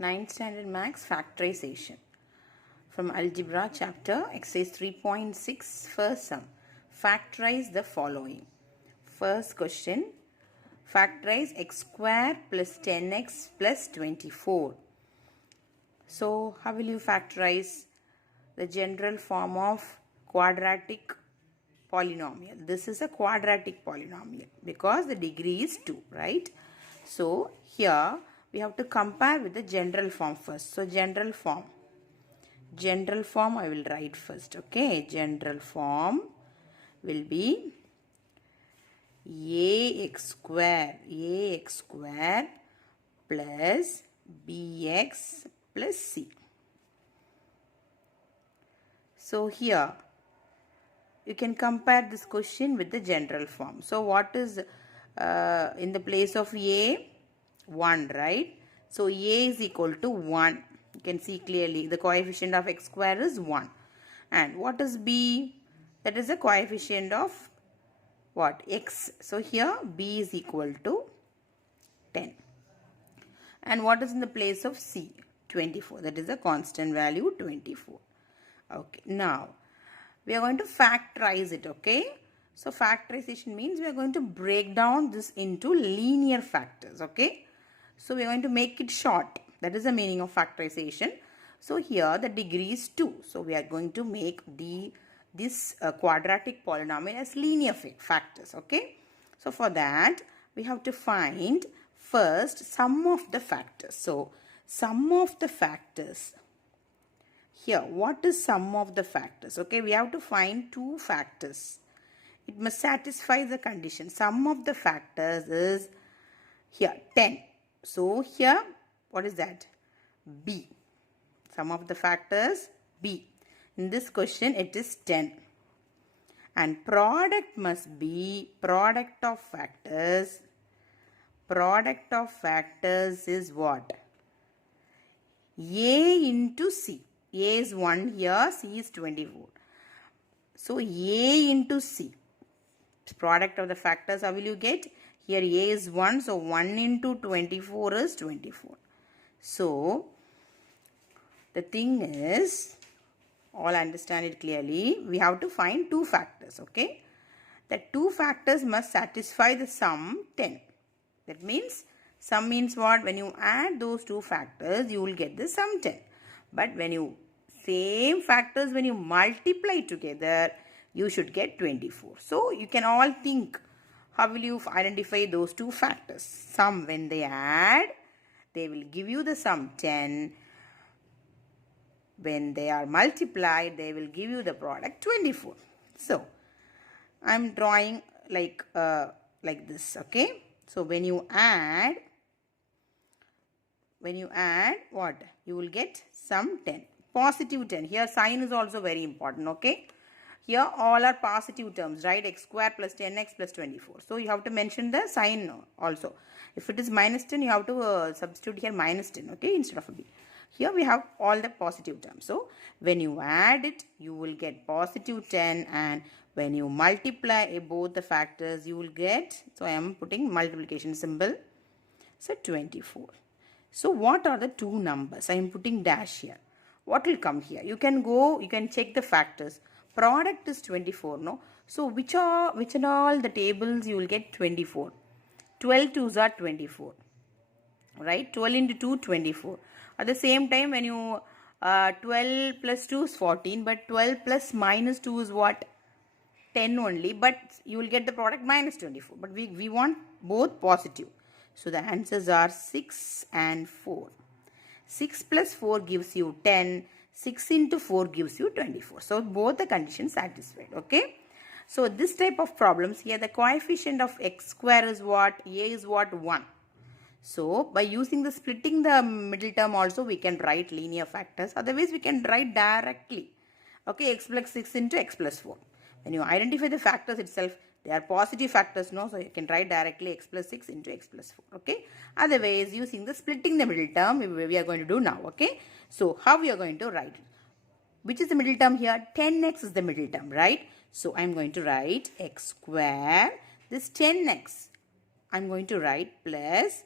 9th Standard Maths Factorization from Algebra Chapter Exercise 3.6 First Sum. Factorize the following. First question. Factorize x square plus 10x plus 24. So, how will you factorize the general form of quadratic polynomial? This is a quadratic polynomial because the degree is 2, right? So, here we have to compare with the general form first. So, general form I will write first, okay? General form will be ax square plus bx plus c. So, here you can compare this question with the general form. So, what is in the place of a? 1, right? So, a is equal to 1. You can see clearly the coefficient of x square is 1. And what is b? That is the coefficient of what? X. So, here b is equal to 10. And what is in the place of c? 24. That is a constant value 24. Okay. Now, we are going to factorize it, okay? So, factorization means we are going to break down this into linear factors, okay? So, we are going to make it short. That is the meaning of factorization. So, here the degree is 2. So, we are going to make this quadratic polynomial as linear factors, okay? So, for that, we have to find first sum of the factors. So, sum of the factors. Here, what is sum of the factors? Okay, we have to find two factors. It must satisfy the condition. Sum of the factors is here 10. So, here, what is that? B. Sum of the factors, B. In this question, it is 10. And product must be product of factors. Product of factors is what? A into C. A is 1 here, C is 24. So, A into C. Product of the factors, how will you get? Here A is 1, so 1 into 24 is 24. So, the thing is, all understand it clearly, we have to find two factors, okay? The two factors must satisfy the sum 10. That means, sum means what? When you add those two factors, you will get the sum 10. But when you, same factors, when you multiply together, you should get 24. So, you can all think, how will you identify those two factors? Sum, when they add, they will give you the sum 10. When they are multiplied, they will give you the product 24. So, I am drawing like this, okay? So, when you add what? You will get sum 10. Positive 10. Here, sign is also very important, okay? Here, all are positive terms, right? X square plus 10x plus 24. So, you have to mention the sign also. If it is minus 10, you have to substitute here minus 10, okay? Instead of a b. Here, we have all the positive terms. So, when you add it, you will get positive 10. And when you multiply both the factors, you will get, so I am putting multiplication symbol. So, 24. So, what are the two numbers? I am putting dash here. What will come here? You can go, you can check the factors. Product is 24, no? So, which are all the tables you will get 24? 12 twos are 24, right? 12 into 2, 24. At the same time, when you 12 plus 2 is 14, but 12 plus minus 2 is what? 10 only, but you will get the product minus 24. But we want both positive. So, the answers are 6 and 4. 6 plus 4 gives you 10. 6 into 4 gives you 24. So, both the conditions satisfied. Okay. So, this type of problems here, the coefficient of x square is what? A is what? 1. So, by using the splitting the middle term also, we can write linear factors. Otherwise, we can write directly. Okay. X plus 6 into x plus 4. When you identify the factors itself, they are positive factors, no? So, you can write directly x plus 6 into x plus 4, okay? Otherwise, using the splitting the middle term, we are going to do now, okay? So, how we are going to write? Which is the middle term here? 10x is the middle term, right? So, I am going to write x square. This 10x, I am going to write plus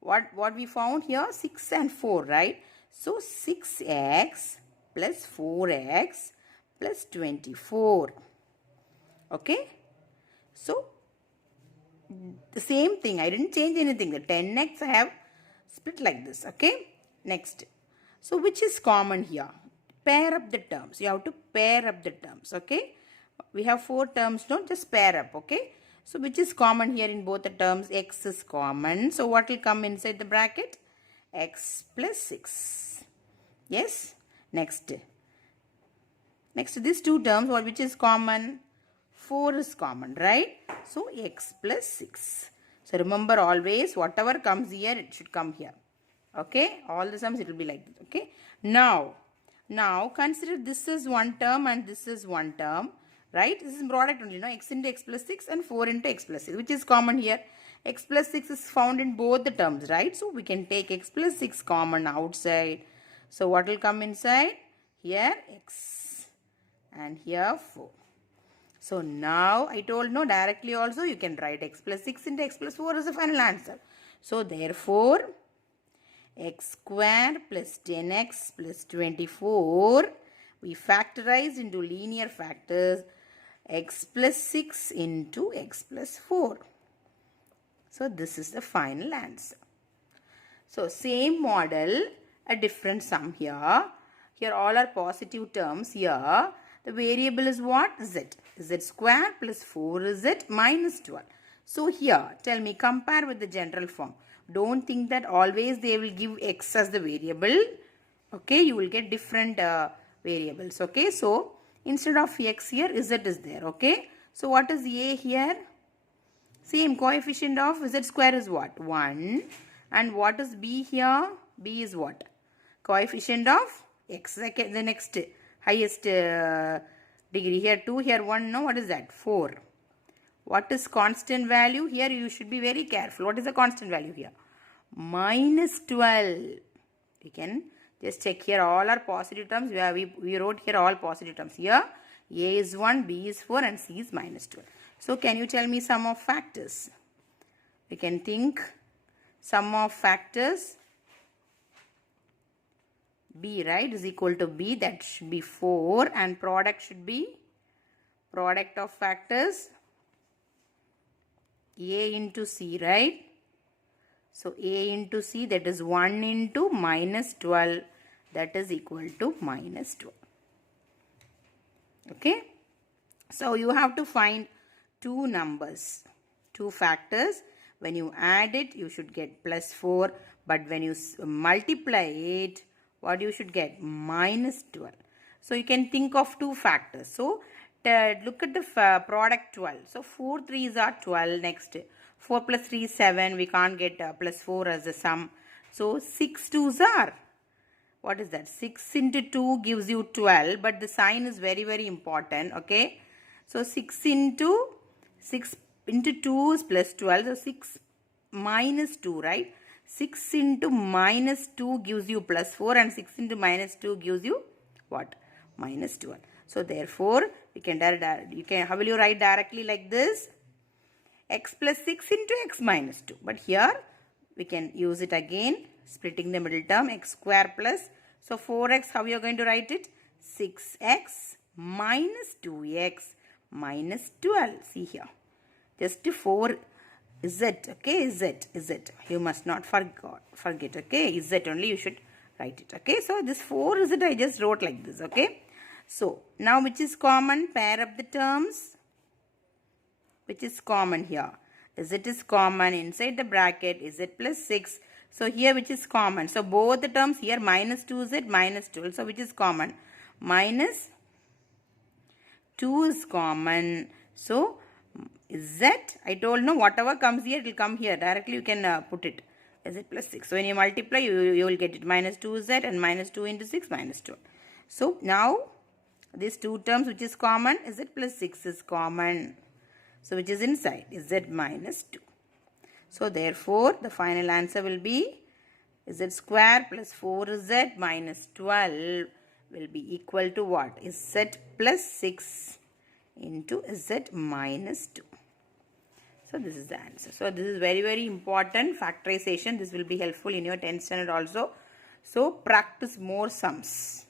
what we found here? 6 and 4, right? So 6x plus 4x plus 24. Okay? So the same thing. I didn't change anything. The 10x I have split like this. Okay? Next. So which is common here? Pair up the terms. You have to pair up the terms. Okay? We have 4 terms. Don't just pair up. Okay? So which is common here in both the terms? X is common. So what will come inside the bracket? X plus 6. Yes? Next. Next, these 2 terms, which is common? 4 is common, right? So x plus 6. So remember always, whatever comes here, it should come here. Okay? All the sums, it will be like this. Okay? Now consider this is one term and this is one term. Right? This is product only, x into x plus 6 and 4 into x plus 6, which is common here. X plus 6 is found in both the terms, right? So we can take x plus 6 common outside. So what will come inside? Here x and here 4. So now I told directly also you can write x plus 6 into x plus 4 is the final answer. So therefore x square plus 10x plus 24, we factorized into linear factors x plus 6 into x plus 4. So this is the final answer. So same model, a different sum here. Here all are positive terms here. The variable is what? Z. Z square plus 4z minus 12. So here, tell me, compare with the general form. Don't think that always they will give x as the variable. Okay, you will get different variables. Okay, so instead of x here, z is there. Okay, so what is a here? Same coefficient of z square is what? 1. And what is b here? B is what? Coefficient of x. Second, the next highest degree. Here 2, here 1. No, what is that? 4. What is constant value? Here you should be very careful. What is the constant value here? Minus 12. You can just check here. All are positive terms. We wrote here all positive terms. Here a is 1, b is 4 and c is minus 12. So can you tell me sum of factors? We can think sum of factors. B, right, is equal to B. That should be 4 and product should be product of factors A into C, right? So A into C, that is 1 into minus 12, that is equal to minus 12. Okay? So you have to find 2 numbers, 2 factors. When you add it, you should get plus 4. But when you multiply it, what you should get? Minus 12. So you can think of 2 factors. So look at the product 12. So 4 3s are 12. Next 4 plus 3 is 7. We can't get plus 4 as a sum. So 6 2s are, what is that? 6 into 2 gives you 12. But the sign is very, very important. Okay. So 6 into 2 is plus 12. So 6 minus 2, right? 6 into minus 2 gives you plus 4 and 6 into minus 2 gives you what? Minus 12. So therefore, how will you write directly like this? X plus 6 into x minus 2. But here, we can use it again, splitting the middle term, x square plus. So 4x, how you are going to write it? 6x minus 2x minus 12. See here. Just 4 z, okay, z. You must not forget, okay, z only you should write it, okay. So this 4 z I just wrote like this, okay. So now which is common? Pair up the terms. Which is common here? Z is common inside the bracket, z plus 6. So here which is common? So both the terms here minus 2z minus 12. So which is common? Minus 2 is common. So z, I told whatever comes here, it will come here. Directly you can put it. Z plus 6. So when you multiply, you will get it. Minus 2z and minus 2 into 6 minus 12. So now these 2 terms which is common, z plus 6 is common. So which is inside? Z minus 2. So therefore the final answer will be z square plus 4z minus 12 will be equal to what? Z plus 6 into z minus 2. So So this is the answer. So this is very, very important, factorization. This will be helpful in your 10th standard also. So practice more sums.